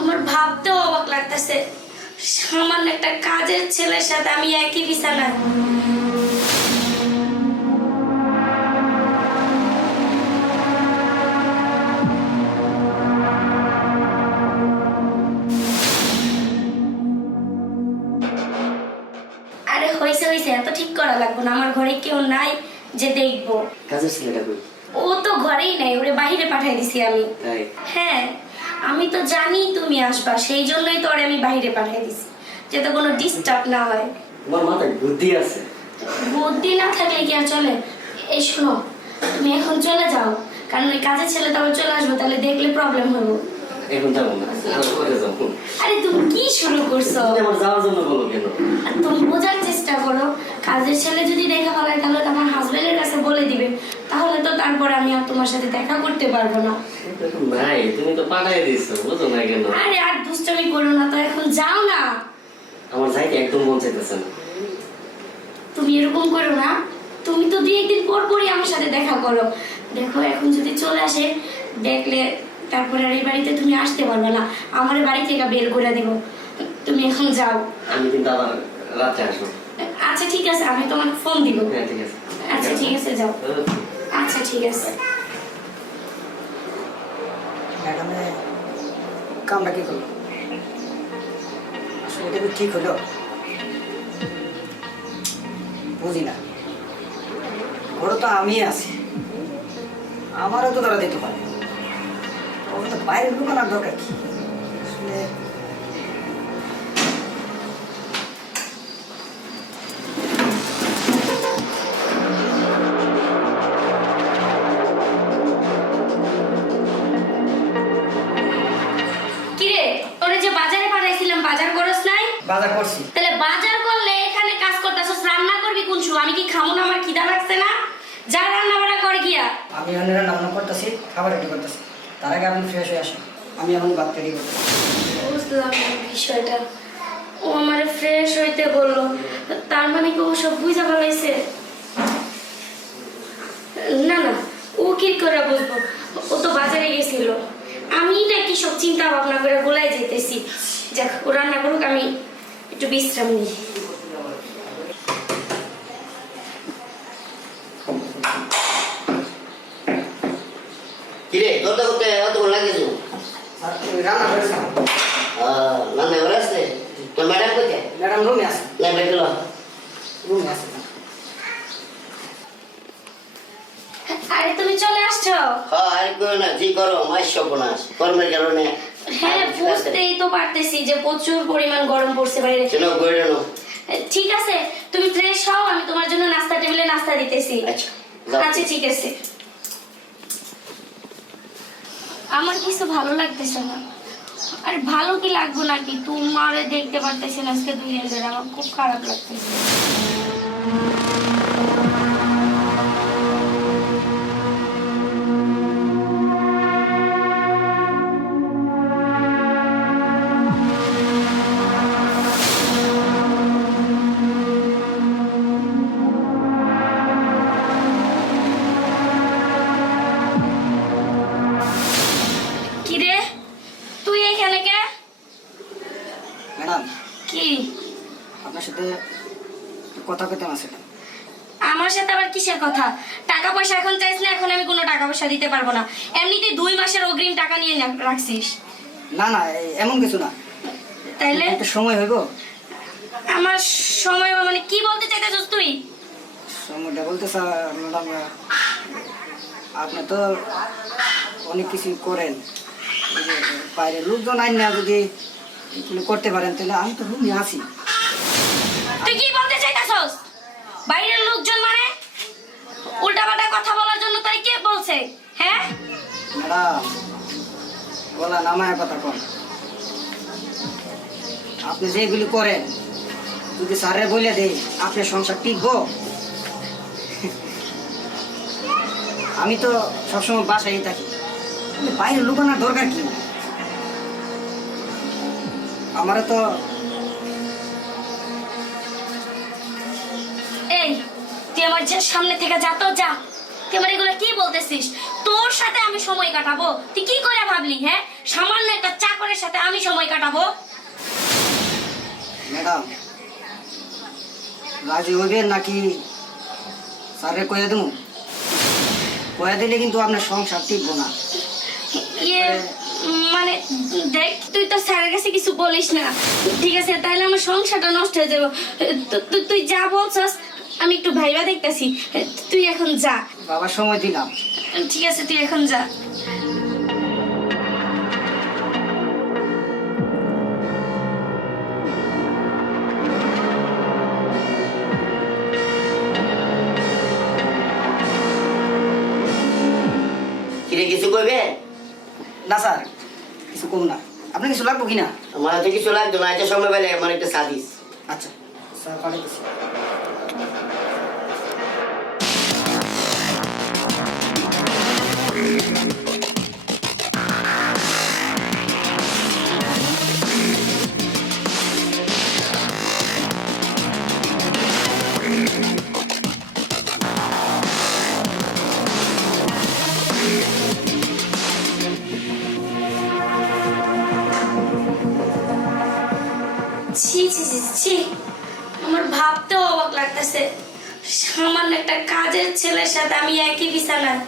আমার ভাবতেও অবাক লাগতেছে, সামান্য একটা কাজের ছেলের সাথে আমি একই বিছানায়। আরে হয়েছে হয়েছে, এত ঠিক করা লাগবে না। আমার ঘরে কেউ নাই যে দেখবো। কাজের ছেলেটা কই? ও তো ঘরেই নাই, ওরে বাইরে পাঠিয়ে দিছি আমি। তাই? হ্যাঁ, আমি তো জানি তুমি আসবা, সেই জন্যই তো আমি বাইরে পাঠিয়ে দিছি, যাতে কোনো ডিস্টার্ব না হয়। তোমার মাথায় বুদ্ধি আছে। বুদ্ধি না থাকলে কি আর চলে? এই শোনো, তুমি এখন চলে যাও, কারণ ওই কাজের ছেলে তো আবার চলে আসবে, তাহলে দেখলে প্রবলেম হবে। এখন যাবো না, পরে যাবো। আরে তুমি কি শুরু করছো? তুমি আমার যাওয়ার জন্য বলো কেন? আর তুমি বোঝার চেষ্টা করো, কাজের ছেলে যদি দেখা ফেলায় তাহলে তো আমার হাজবেন্ডের কাছে বলে দিবে, তাহলে তো তারপরে আমি আর তোমার সাথে দেখা করতে পারবো না। নাই, তুমি তো পাঠাই দিছো, বুঝো না কেন? আরে আর দুষ্টামি করো না তো, এখন যাও না। আমার যাইতে একদম মন চাইতেছে না। তুমি এরকম করো না, তুমি তো 2 একদিন পর পরই আমার সাথে দেখা করো। দেখো এখন যদি চলে আসে, দেখলে তারপরে আর এই বাড়িতে তুমি আসতে পারবে না, আমার বাড়ি থেকে বের করে দিব। তুমি এখন যাও। আমি কিন্তু আবার রাতে আসবো। আচ্ছা ঠিক আছে, আমি তোমাকে ফোন দিব। হ্যাঁ ঠিক আছে। আচ্ছা ঠিক আছে, যাও। আচ্ছা ঠিক আছে। ম্যাডামে কামটা কি করলো? আসলে এটা কি ঠিক হলো? বুঝি না। ওরা তো আমি আছি, আমারও তো তারা দিতে পারে। ওরা তো বাইরে ঢুকানোর দরকার কি? আসলে কিরে, তোরে যে বাজারে পাঠাইছিলাম, বাজার করস নাই? বাজার করছি। তাহলে বাজার করলে এখানে কাজ করতেছস, রান্না করবি কোন সময়? আমি কি খামু না? আমার খিদা লাগছে না? যা রান্না বাড়া কর গিয়া। আমি অন্যরা নামনা করতেছি, খাবার রেডি করতেছি। তার আগে আপনি ফ্রেশ হয়ে আসুন, আমি এখন ভাত রেডি করতেছি। বুঝলাম না বিষয়টা। ও আমারে ফ্রেশ হইতে বললো, তার মানে কি ও সব বুঝা ফেলাইছে? না না, ও কি করে বুঝবো? ও তো বাজারে গেছিল। আমি না কি সব চিন্তা ভাবনা করে বলাই যেতেছি। যাক, ও রান্না করুক, আমি একটু বিশ্রাম নিই। কিরে তোর তো করতে অতক্ষণ লাগেছো? রান্না করেছি। রান্না করে আসলে তোর ম্যাডাম কোথায়? ম্যাডাম রুমে আছে। না বেরোল। রুমে আছে। আরে তুমি চলে আসছো? হ্যাঁ আর কেউ না, জি করো মাস সর্বনাশ কর্মের কারণে। হ্যাঁ, বুঝতেই তো পারতেছি যে প্রচুর পরিমাণ গরম পড়ছে বাইরে। শোনো করে নাও। ঠিক আছে, তুমি ফ্রেশ হও, আমি তোমার জন্য নাস্তা টেবিলে নাস্তা দিতেছি। আচ্ছা যাও। আচ্ছা ঠিক আছে। আমার কিছু ভালো লাগতেছে না। আর ভালো কি লাগবো নাকি, তোমারে দেখতে পারতেছি না আজকে 2 দিন ধরে, আমার খুব খারাপ লাগতেছে। কিরে, তুই এখানে কে? ম্যাডাম, কি আপনার সাথে কথা কইতে আছে। আমার সাথে আবার কিসের কথা? টাকা পয়সা এখন চাইছ না? এখন আমি কোনো টাকা পয়সা দিতে পারবো না। এমনিতে 2 মাসের অগ্রিম টাকা নিয়ে রাখছিস। না না, এমন কিছু না। তাইলে একটা সময় হইব। আমার সময় মানে কি বলতে চাইতেছিস তুই? সময়টা বলতে ম্যাডাম, আপনি তো অনেক কিছু করেন। এই যে বাইরের লোকজন আইন না যদি এগুলো করতে পারেন, তাহলে আমি তো রুমে আছি। তুই কি বলতে চাইতেছিস? বাইরের লোকজন মানে উল্টাপাল্টা কথা বলার জন্য তাই কে বলছে? হ্যাঁ ম্যাডাম, বলা নামায় কথা কন। আপনি যেগুলি করেন যদি স্যারে বলে দেয় আপনার সংসার টিকবো? আমি তো সবসময় বাসায় থাকি, বাইরে লুকানোর দরকার কি? আমারও তো এই তুই আমার সামনে থেকে যা তো যা। তুই আমার এগুলো কি বলতেছিস? তোর সাথে আমি সময় কাটাবো? তুই কি করে ভাবলি? হ্যাঁ, সামান্য একটা চাকরের সাথে আমি সময় কাটাবো? ম্যাডাম রাজি হইবেন নাকি স্যারে কয়ে দেবো? কয়ে দিলে কিন্তু আপনার সংসার টিকবো না। ইয়ে মানে দেখ, তুই তো স্যারের কাছে কিছু বলিস না, ঠিক আছে? তাহলে আমার সংসারটা নষ্ট হয়ে যাবে। তুই যা বলছস আমি একটু ভাইবা দেখতেছি। তুই এখন যা। বাবার সময় দিলাম। ঠিক আছে, তুই এখন যা। কিরে কিছু কইবে? না স্যার, কিছু কম না। আপনি কিছু লাগবো কিনা? আমার হাতে কিছু লাগতো না, এটা সময় পেলে আমার একটা সাদিস। আচ্ছা স্যার, পাঠাইতেছি। ছি ছি ছি ছি, আমার ভাবতেও অবাক লাগতেছে, সামান্য একটা কাজের ছেলের সাথে আমি একই বিছানায়।